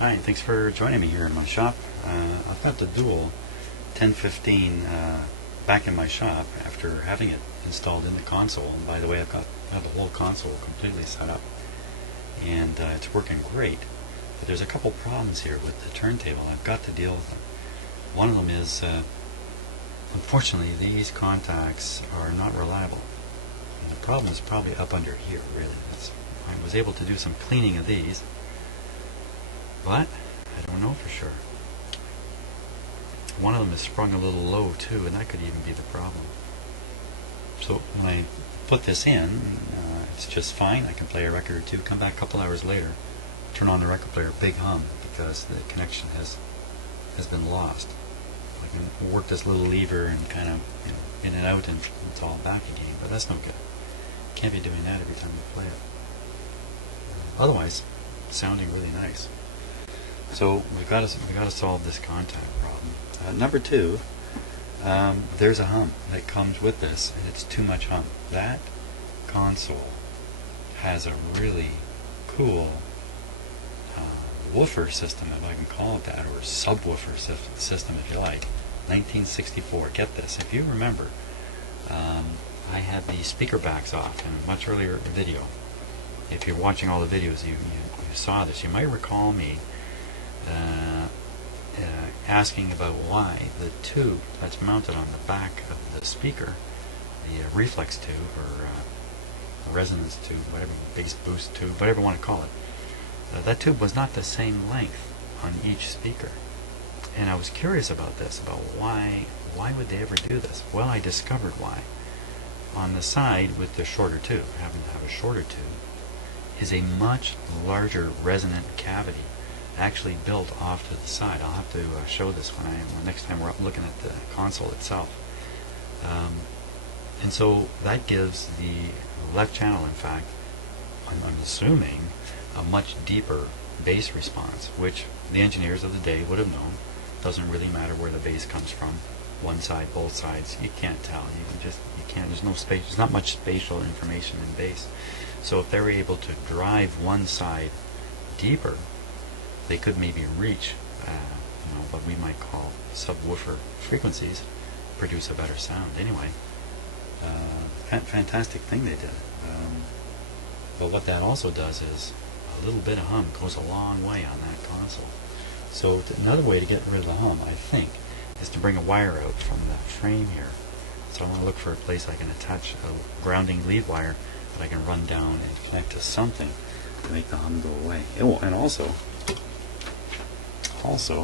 Hi, thanks for joining me here in my shop. I've got the dual 1015 back in my shop after having it installed in the console. And by the way, I have the whole console completely set up, and it's working great. But there's a couple problems here with the turntable. I've got to deal with them. One of them is, unfortunately, these contacts are not reliable. And the problem is probably up under here, really. I was able to do some cleaning of these, but I don't know for sure. One of them is sprung a little low too, and that could even be the problem. So when I put this in, it's just fine. I can play a record or two, come back a couple hours later, turn on the record player, big hum, because the connection has been lost. I can work this little lever and kind of, in and out, and it's all back again, but that's no good. Can't be doing that every time you play it. Otherwise, sounding really nice. So we've got to solve this contact problem. Number two, there's a hum that comes with this, and it's too much hum. That console has a really cool woofer system, if I can call it that, or subwoofer system, if you like. 1964. Get this. If you remember, I had the speaker backs off in a much earlier video. If you're watching all the videos, you saw this. You might recall me asking about why the tube that's mounted on the back of the speaker, the reflex tube or resonance tube, whatever, bass boost tube, whatever you want to call it, that tube was not the same length on each speaker. And I was curious about this, about why would they ever do this? Well, I discovered why. On the side with the shorter tube, having to have a shorter tube, is a much larger resonant cavity actually built off to the side. I'll have to show this next time we're up looking at the console itself. And so that gives the left channel, in fact, I'm assuming, a much deeper bass response, which the engineers of the day would have known. Doesn't really matter where the bass comes from, one side, both sides. You can't tell. You can't. There's no space. There's not much spatial information in bass. So if they were able to drive one side deeper, they could maybe reach, what we might call subwoofer frequencies, produce a better sound. Anyway, fantastic thing they did. But what that also does is a little bit of hum goes a long way on that console. So another way to get rid of the hum, I think, is to bring a wire out from the frame here. So I want to look for a place I can attach a grounding lead wire that I can run down and connect to something to make the hum go away. And also,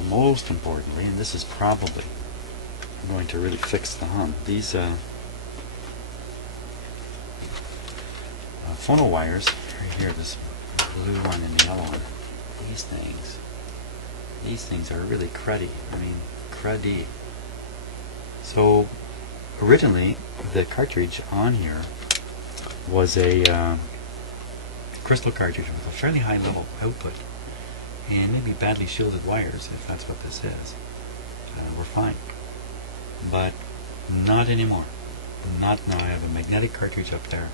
most importantly, and this is probably going to really fix the hum, these phono wires right here, this blue one and the yellow one, these things are really cruddy. I mean, cruddy. So originally the cartridge on here was a crystal cartridge with a fairly high level output and maybe badly shielded wires, if that's what this is. We're fine. But not anymore. Not now. I have a magnetic cartridge up there,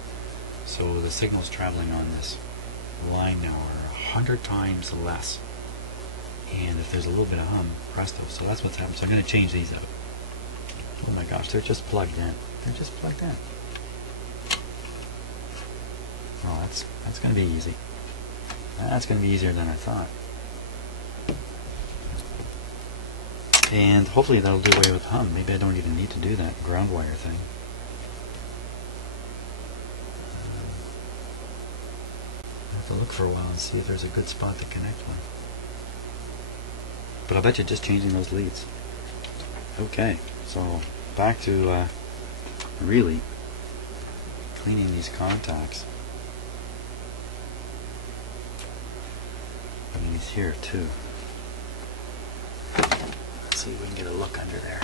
so the signals traveling on this line now are 100 times less. And if there's a little bit of hum, presto. So that's what's happening. So I'm going to change these out. Oh my gosh, they're just plugged in. They're just plugged in. Oh, that's going to be easy. That's going to be easier than I thought. And hopefully that'll do away with hum. Maybe I don't even need to do that ground wire thing. I have to look for a while and see if there's a good spot to connect with. But I bet you just changing those leads. Okay, so back to really cleaning these contacts. And these here too. Let's see if we can get a look under there.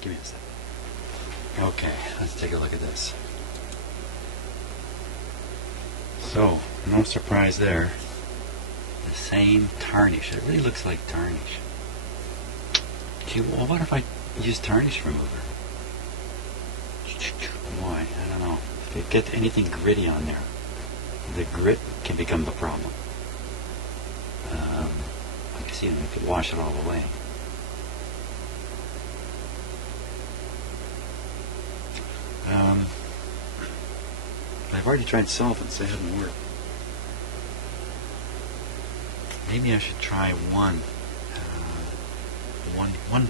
Give me a second. Okay, let's take a look at this. So, no surprise there. The same tarnish. It really looks like tarnish. Gee, well, what if I use tarnish remover? Why? I don't know. If you get anything gritty on there, the grit can become the problem. Like you see, you could wash it all away. I've already tried solvents. They haven't worked. Maybe I should try one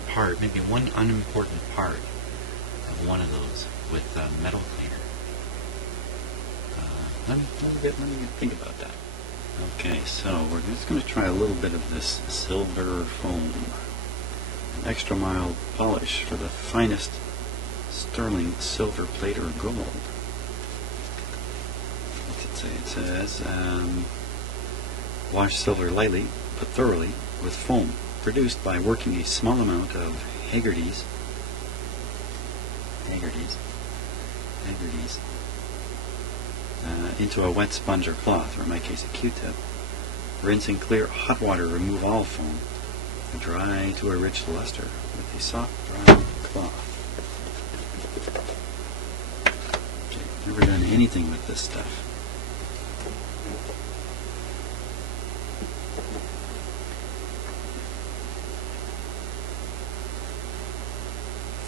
part, maybe one unimportant part of one of those with metal cleaner. Let me think about that. Okay, so we're just going to try a little bit of this silver foam, an extra mild polish for the finest sterling silver plate or gold. What's it say? It says, wash silver lightly but thoroughly with foam, produced by working a small amount of Haggerty's into a wet sponge or cloth, or in my case a Q-tip. Rinse in clear hot water, remove all foam, and dry to a rich luster with a soft brown cloth. Okay, never done anything with this stuff.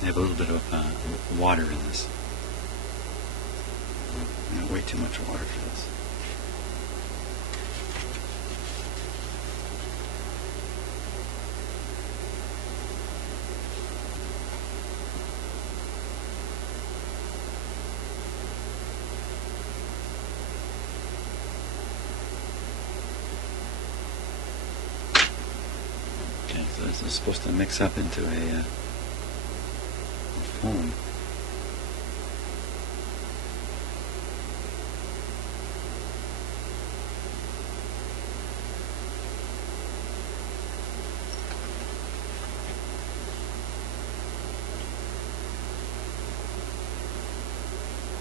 I have a little bit of water in this. Way too much water for this. Okay, so this is supposed to mix up into a foam.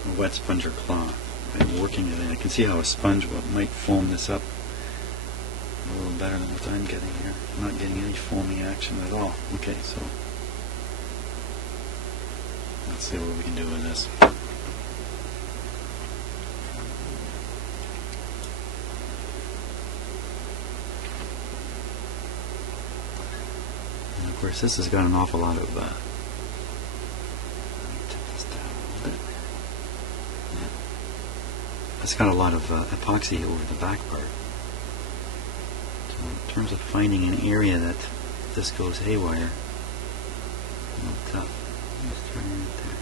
A wet sponge or cloth. I'm working it in. I can see how a sponge might foam this up a little better than what I'm getting here. I'm not getting any foaming action at all. Okay, so let's see what we can do with this. And of course, this has got an awful lot of it's got a lot of epoxy over the back part. So in terms of finding an area that this goes haywire, not tough. Just turn it there.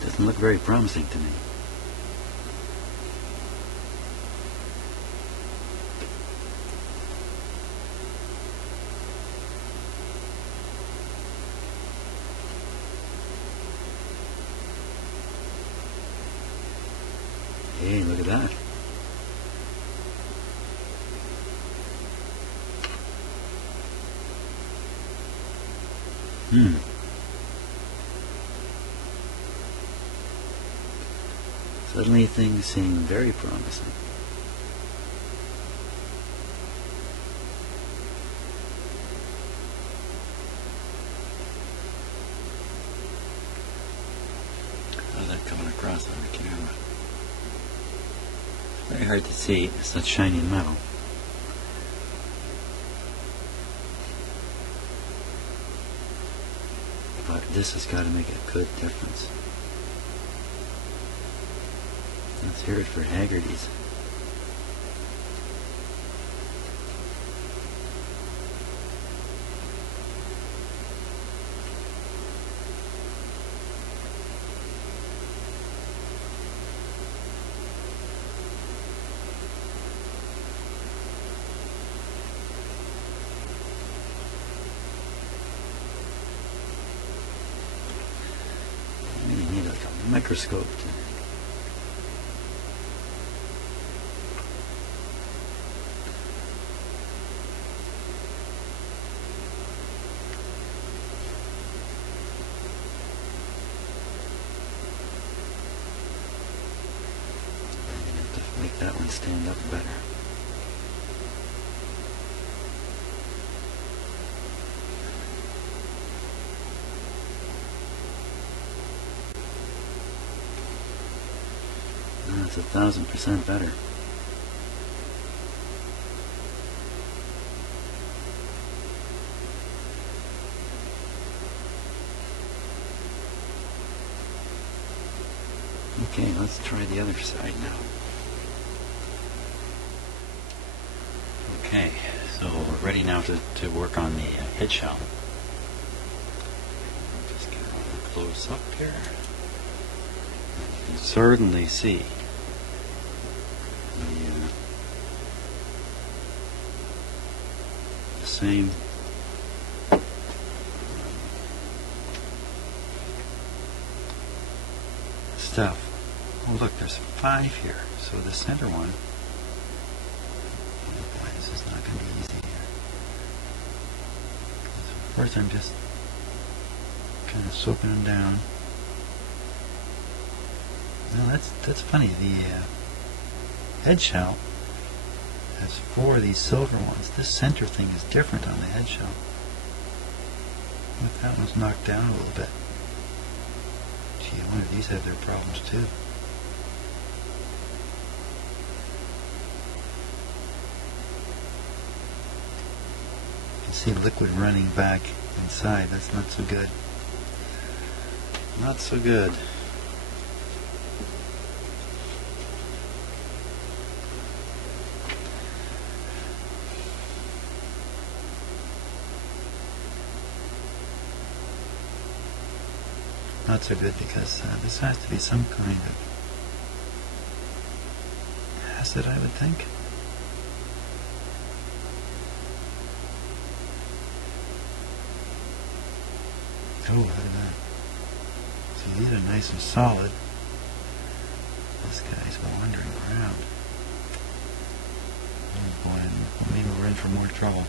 Doesn't look very promising to me. Hey, look at that. Suddenly things seem very promising. How's that coming across on the camera? Very hard to see. It's such shiny metal. But this has got to make a good difference. Let's hear it for Haggerty's. microscope. Make that one stand up better. That's 1,000% better. Okay, let's try the other side now. Okay, so we're ready now to work on the head shell. Just get a little close up here. You can certainly see the same stuff. Oh look, there's 5 here. So the center one. Oh boy, this is not going to be easy here. First I'm just kind of soaking them down. Now that's funny. The head shell has 4 of these silver ones. This center thing is different on the head shell. But that one's knocked down a little bit. Gee, I wonder if these have their problems too. You can see liquid running back inside. That's not so good. Not so good. Not so good because this has to be some kind of acid, I would think. Oh, look at that. So these are nice and solid. This guy's wandering around. Oh boy, maybe we're in for more trouble.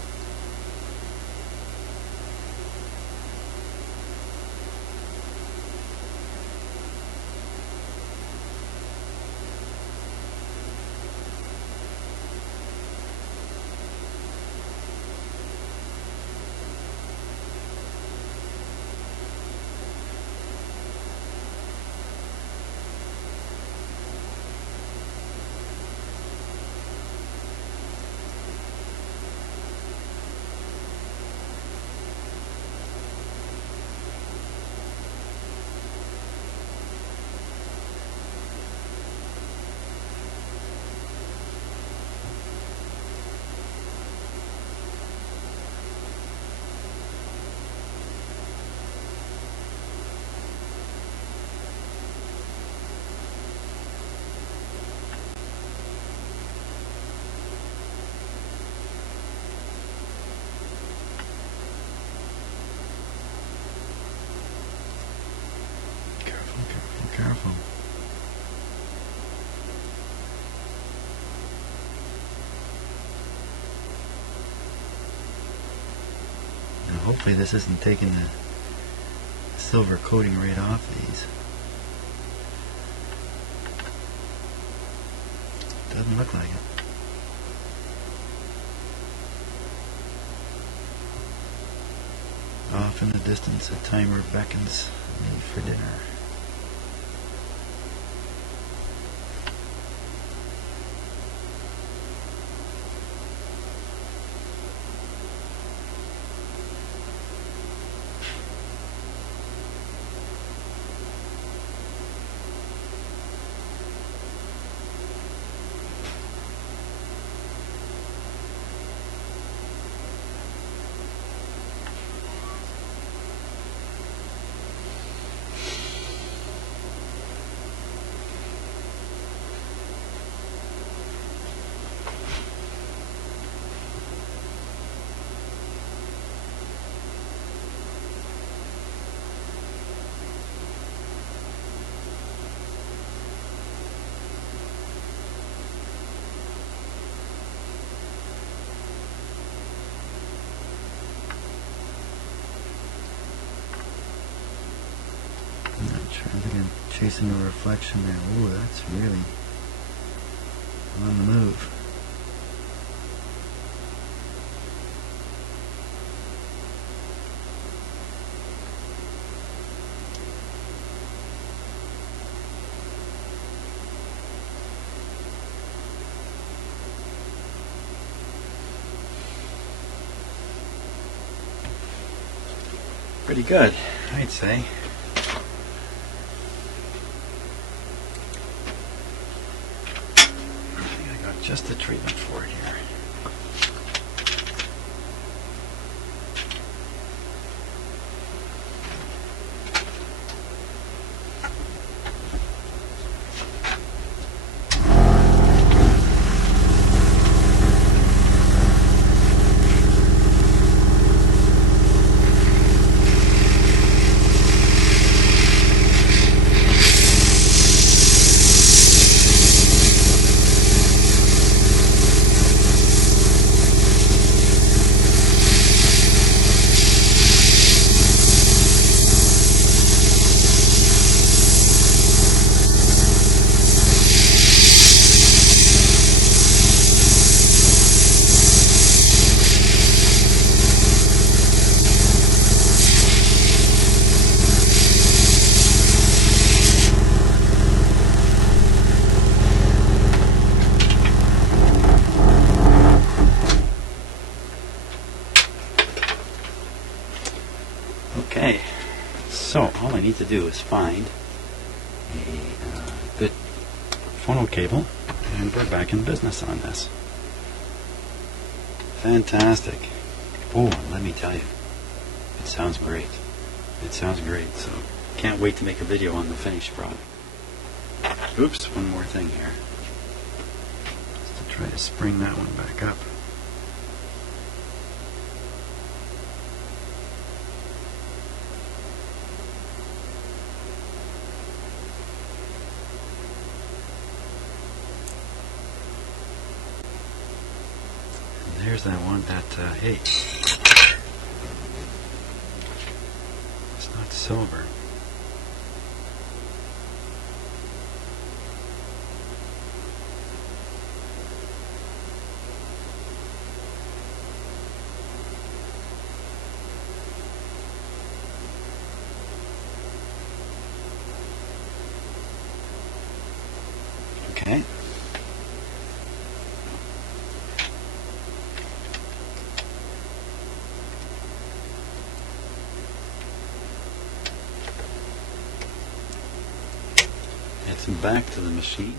Careful. Now hopefully this isn't taking the silver coating right off these. Doesn't look like it. Off in the distance, a timer beckons me for dinner. Trying to get chasing the reflection there. Ooh, that's really on the move. Pretty good, I'd say. I think I got just the treatment for it here. Okay, so all I need to do is find a good phono cable, and we're back in business on this. Fantastic. Oh, let me tell you, it sounds great. It sounds great, so can't wait to make a video on the finished product. Oops, one more thing here. Just to try to spring that one back up. There's that one that, hey, it's not silver. Okay. It's back to the machine.